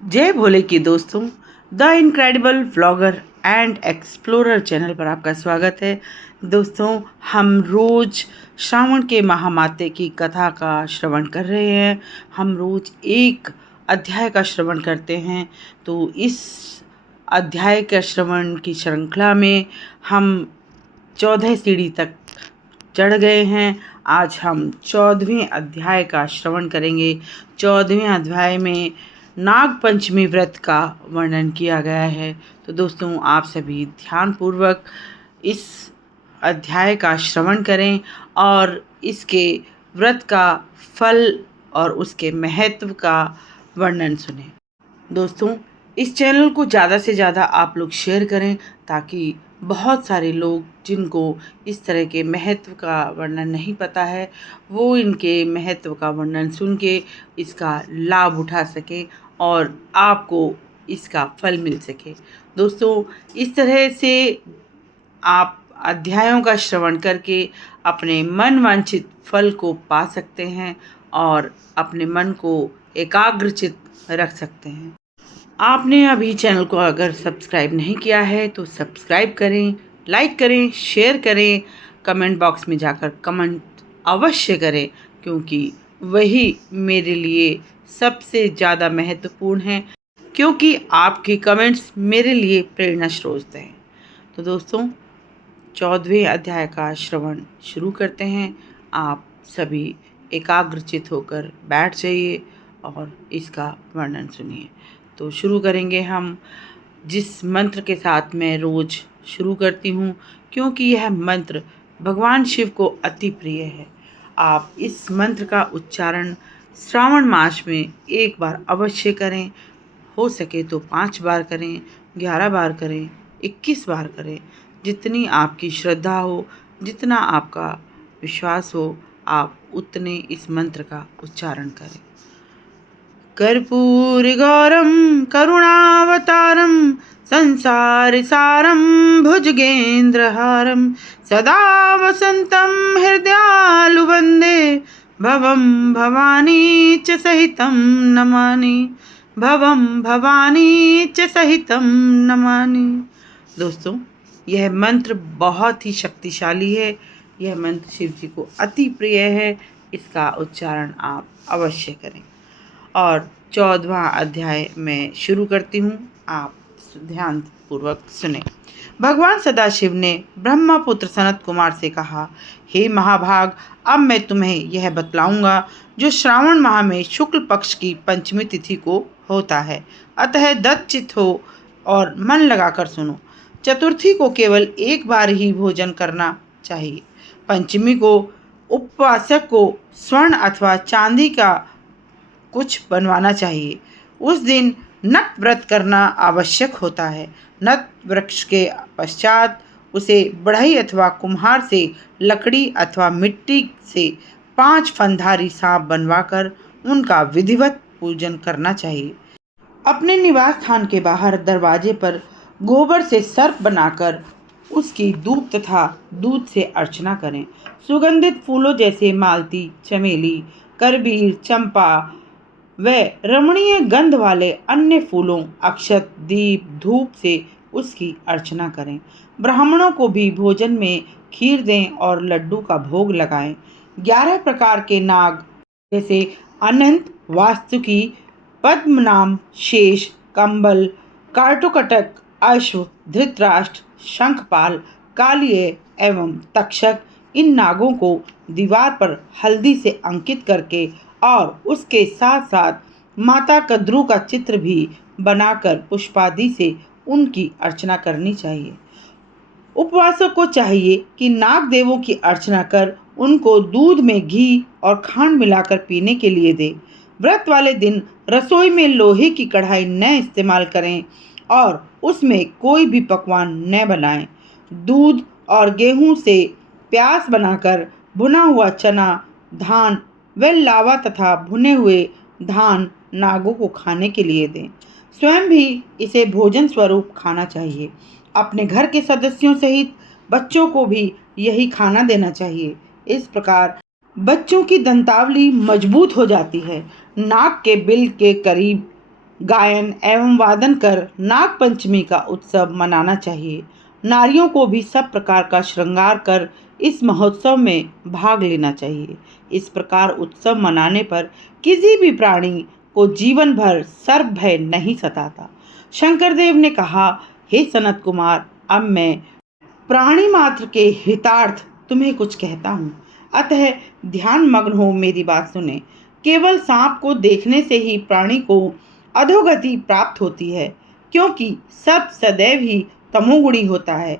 जय भोले की दोस्तों, the incredible vlogger and explorer channel पर आपका स्वागत है। दोस्तों, हम रोज श्रावण के महामाते की कथा का श्रवण कर रहे हैं। हम रोज एक अध्याय का श्रवण करते हैं। तो इस अध्याय के श्रवण की श्रृंखला में हम 14 सीढ़ी तक चढ़ गए हैं। आज हम 14वें अध्याय का श्रवण करेंगे। 14वें अध्याय में नाग पंचमी व्रत का वर्णन किया गया है। तो दोस्तों, आप सभी ध्यानपूर्वक इस अध्याय का श्रवण करें और इसके व्रत का फल और उसके महत्व का वर्णन सुनें। दोस्तों, इस चैनल को ज़्यादा से ज़्यादा आप लोग शेयर करें ताकि बहुत सारे लोग जिनको इस तरह के महत्व का वर्णन नहीं पता है, वो इनके महत्व का वर्णन सुन के इसका लाभ उठा सकें और आपको इसका फल मिल सके। दोस्तों, इस तरह से आप अध्यायों का श्रवण करके अपने मन वांछित फल को पा सकते हैं और अपने मन को एकाग्रचित रख सकते हैं। आपने अभी चैनल को अगर सब्सक्राइब नहीं किया है तो सब्सक्राइब करें, लाइक करें, शेयर करें, कमेंट बॉक्स में जाकर कमेंट अवश्य करें, क्योंकि वही मेरे लिए सबसे ज़्यादा महत्वपूर्ण है, क्योंकि आपके कमेंट्स मेरे लिए प्रेरणा स्रोत हैं। तो दोस्तों, 14वें अध्याय का श्रवण शुरू करते हैं। आप सभी एकाग्रचित होकर बैठ जाइए और इसका वर्णन सुनिए। तो शुरू करेंगे हम जिस मंत्र के साथ मैं रोज़ शुरू करती हूँ, क्योंकि यह मंत्र भगवान शिव को अति प्रिय है। आप इस मंत्र का उच्चारण श्रावण मास में एक बार अवश्य करें। हो सके तो 5 बार करें, 11 बार करें, 21 बार करें। जितनी आपकी श्रद्धा हो, जितना आपका विश्वास हो, आप उतने इस मंत्र का उच्चारण करें। कर्पूरगौरं करुणावतारं संसारसारं भुजगेन्द्रहारं सदा वसन्तं हृदयालु वन्दे भवं भवानी च सहितं नमामि। भवं भवानी च सहितं नमामि। दोस्तों, यह मंत्र बहुत ही शक्तिशाली है। यह मंत्र शिव जी को अति प्रिय है। इसका उच्चारण आप अवश्य करें। और 14वां अध्याय मैं शुरू करती हूँ, आप ध्यानपूर्वक सुने। भगवान सदाशिव ने ब्रह्मपुत्र सनत कुमार से कहा, हे महाभाग, अब मैं तुम्हें यह बतलाऊंगा जो श्रावण माह में शुक्ल पक्ष की पंचमी तिथि को होता है। अतः दत्तचित्त हो और मन लगाकर सुनो। चतुर्थी को केवल एक बार ही भोजन करना चाहिए। पंचमी को उपवासक को स्वर्ण अथवा चांदी का कुछ बनवाना चाहिए। उस दिन नट व्रत करना आवश्यक होता है। नट वृक्ष के पश्चात उसे बढ़ई अथवा कुम्हार से लकड़ी अथवा मिट्टी से 5 फनधारी सांप बनवाकर उनका विधिवत पूजन करना चाहिए। अपने निवास स्थान के बाहर दरवाजे पर गोबर से सर्प बनाकर उसकी धूप तथा दूध से अर्चना करें। सुगंधित फूलों जैसे मालती, चमेली, करबीर, चंपा व रमणीय गंध वाले अन्य फूलों, अक्षत, दीप, धूप से उसकी अर्चना करें। ब्राह्मणों को भी भोजन में खीर दें और लड्डू का भोग लगाएं। 11 प्रकार के नाग जैसे अनंत, वास्तुकी, पद्मनाम, शेष, कंबल, कार्टोकटक, अश्व, धृतराष्ट्र, शंखपाल, कालिय एवं तक्षक, इन नागों को दीवार पर हल्दी से अंकित करके और उसके साथ साथ माता कद्रू का चित्र भी बनाकर पुष्पादि से उनकी अर्चना करनी चाहिए। उपवासक को चाहिए कि नाग देवों की अर्चना कर उनको दूध में घी और खांड मिलाकर पीने के लिए दे। व्रत वाले दिन रसोई में लोहे की कढ़ाई न इस्तेमाल करें और उसमें कोई भी पकवान न बनाएं। दूध और गेहूं से प्यास बनाकर भुना हुआ चना, धान व लावा तथा भुने हुए धान नागों को खाने के लिए दें। स्वयं भी इसे भोजन स्वरूप खाना चाहिए। अपने घर के सदस्यों सहित बच्चों को भी यही खाना देना चाहिए। इस प्रकार बच्चों की दंतावली मजबूत हो जाती है। नाक के बिल के करीब गायन एवं वादन कर नाग पंचमी का उत्सव मनाना चाहिए। नारियों को भी सब प्रकार का श्रृंगार कर इस महोत्सव में भाग लेना चाहिए। इस प्रकार उत्सव मनाने पर किसी भी प्राणी को जीवन भर सर्प भय नहीं सताता। शंकर देव ने कहा, हे सनत कुमार, अब मैं प्राणी मात्र के हितार्थ तुम्हें कुछ कहता हूँ, अतः ध्यान मग्न हो मेरी बात सुने। केवल सांप को देखने से ही प्राणी को अधोगति प्राप्त होती है, क्योंकि सर्प सदैव ही तमोगुणी होता है।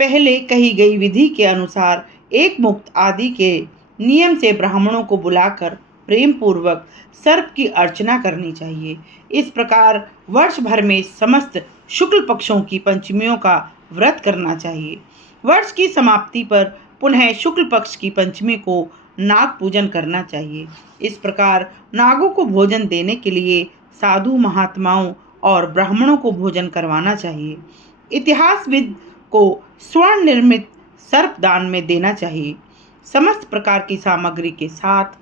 पहले कही गई विधि के अनुसार एक मुक्त आदि के नियम से ब्राह्मणों को बुलाकर प्रेम पूर्वक सर्प की अर्चना करनी चाहिए। इस प्रकार वर्ष भर में समस्त शुक्ल पक्षों की पंचमियों का व्रत करना चाहिए। वर्ष की समाप्ति पर पुनः शुक्ल पक्ष की पंचमी को नाग पूजन करना चाहिए। इस प्रकार नागों को भोजन देने के लिए साधु महात्माओं और ब्राह्मणों को भोजन करवाना चाहिए। इतिहासविद को स्वर्ण निर्मित सर्प दान में देना चाहिए। समस्त प्रकार की सामग्री के साथ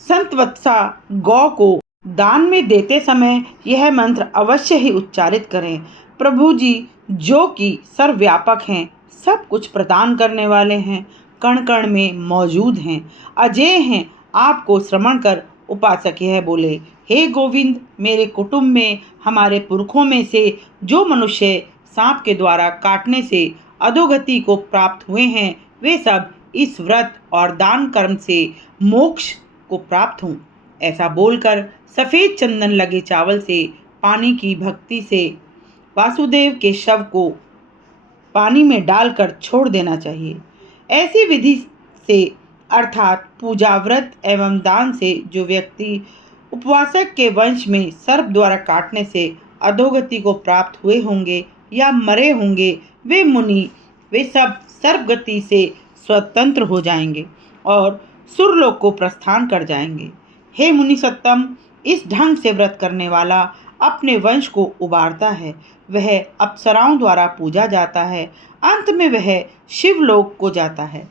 संतवत्सा गौ को दान में देते समय यह मंत्र अवश्य ही उच्चारित करें। प्रभु जी जो कि सर्वव्यापक हैं, सब कुछ प्रदान करने वाले हैं, कण कण में मौजूद हैं, अजेय हैं, आपको श्रवण कर उपासक यह बोले, हे गोविंद, मेरे कुटुंब में हमारे पुरखों में से जो मनुष्य सांप के द्वारा काटने से अधोगति को प्राप्त हुए हैं, वे सब इस व्रत और दान कर्म से मोक्ष को प्राप्त हों। ऐसा बोलकर सफ़ेद चंदन लगे चावल से पानी की भक्ति से वासुदेव के शव को पानी में डालकर छोड़ देना चाहिए। ऐसी विधि से अर्थात पूजा व्रत एवं दान से जो व्यक्ति उपवासक के वंश में सर्प द्वारा काटने से अधोगति को प्राप्त हुए होंगे या मरे होंगे, वे मुनि वे सब सर्प गति से स्वतंत्र हो जाएंगे और सुरलोक को प्रस्थान कर जाएंगे। हे मुनि सत्तम, इस ढंग से व्रत करने वाला अपने वंश को उबारता है, वह अप्सराओं द्वारा पूजा जाता है, अंत में वह शिवलोक को जाता है।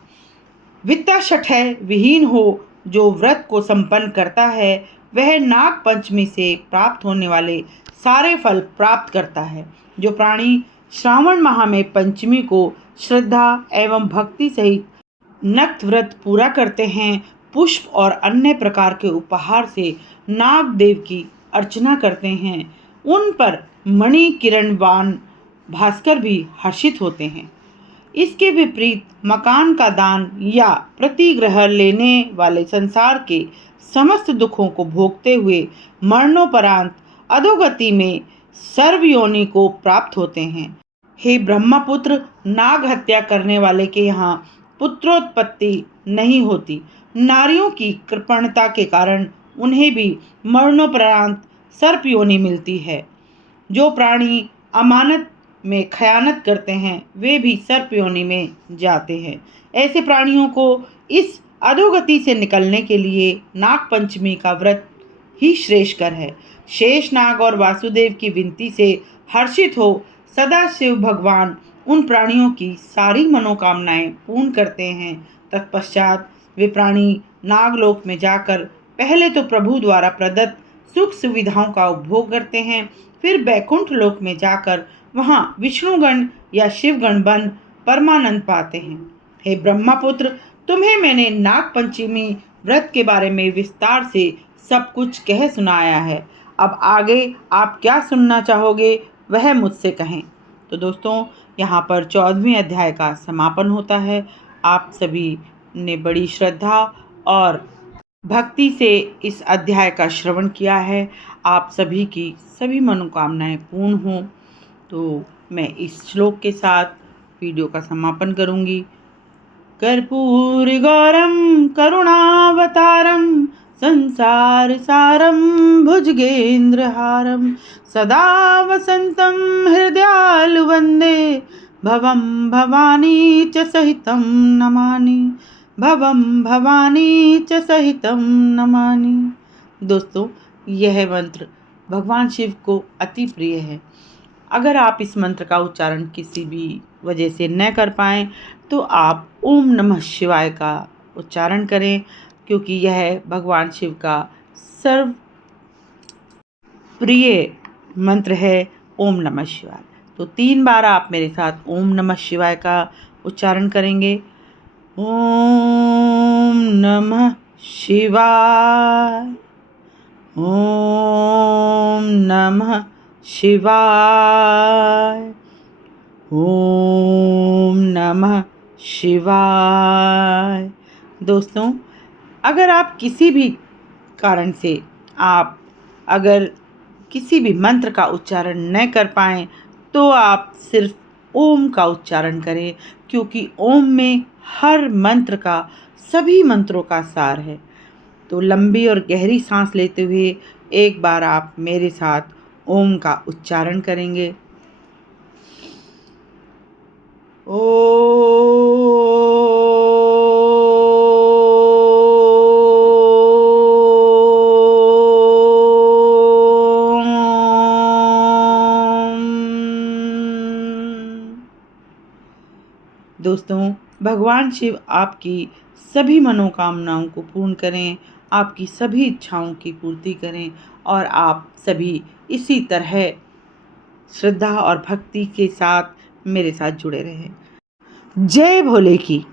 वित्ता शठय विहीन हो जो व्रत को संपन्न करता है, वह नाग पंचमी से प्राप्त होने वाले सारे फल प्राप्त करता है। जो प्राणी श्रावण माह में पंचमी को श्रद्धा एवं भक्ति सहित नक्त व्रत पूरा करते हैं, पुष्प और अन्य प्रकार के उपहार से नाग देव की अर्चना करते हैं, उन पर मणि किरणवान भास्कर भी हर्षित होते हैं। इसके विपरीत मकान का दान या प्रतिग्रह लेने वाले संसार के समस्त दुखों को भोगते हुए मरणोपरांत अधोगति में सर्वयोनि को प्राप्त होते हैं। हे ब्रह्मपुत्र, नाग हत्या करने वाले के यहाँ पुत्रोत्पत्ति नहीं होती। नारियों की कृपणता के कारण उन्हें भी मरणोपरांत सर्प योनि मिलती है। जो प्राणी अमानत में खयानत करते हैं, वे भी सर्प योनि में जाते हैं। ऐसे प्राणियों को इस अधोगति से निकलने के लिए नाग पंचमी का व्रत ही श्रेष्ठकर है। शेषनाग और वासुदेव की विनती से हर्षित हो सदा शिव भगवान उन प्राणियों की सारी मनोकामनाएं पूर्ण करते हैं। तत्पश्चात वे प्राणी नागलोक में जाकर पहले तो प्रभु द्वारा प्रदत्त सुख सुविधाओं का उपभोग करते हैं, फिर बैकुंठ लोक में जाकर वहां विष्णुगण या शिवगण बन परमानंद पाते हैं। हे ब्रह्मपुत्र, तुम्हें मैंने नाग पंचमी व्रत के बारे में विस्तार से सब कुछ कह सुनाया है। अब आगे आप क्या सुनना चाहोगे वह मुझसे कहें। तो दोस्तों, यहाँ पर 14वें अध्याय का समापन होता है। आप सभी ने बड़ी श्रद्धा और भक्ति से इस अध्याय का श्रवण किया है। आप सभी की सभी मनोकामनाएं पूर्ण हों। तो मैं इस श्लोक के साथ वीडियो का समापन करूंगी। कर्पूर गौरम करुणावतारम संसार सारम भुजगेन्द्रहारम सदा वसंतम हृदयालु वंदे भवम भवानी च सहितं नमामि भवम भवानी च सहितं नमामि। दोस्तों, यह मंत्र भगवान शिव को अति प्रिय है। अगर आप इस मंत्र का उच्चारण किसी भी वजह से न कर पाएँ तो आप ओम नमः शिवाय का उच्चारण करें, क्योंकि यह भगवान शिव का प्रिय मंत्र है ओम नमः शिवाय। तो 3 बार आप मेरे साथ ओम नमः शिवाय का उच्चारण करेंगे। ओम नमः शिवाय, ओम नमः शिवाय, ओम नमः शिवाय। दोस्तों, अगर आप किसी भी कारण से अगर किसी भी मंत्र का उच्चारण न कर पाएँ तो आप सिर्फ ओम का उच्चारण करें, क्योंकि ओम में हर मंत्र का, सभी मंत्रों का सार है। तो लंबी और गहरी सांस लेते हुए एक बार आप मेरे साथ ओम का उच्चारण करेंगे। दोस्तों, भगवान शिव आपकी सभी मनोकामनाओं को पूर्ण करें, आपकी सभी इच्छाओं की पूर्ति करें और आप सभी इसी तरह श्रद्धा और भक्ति के साथ मेरे साथ जुड़े रहें। जय भोले की।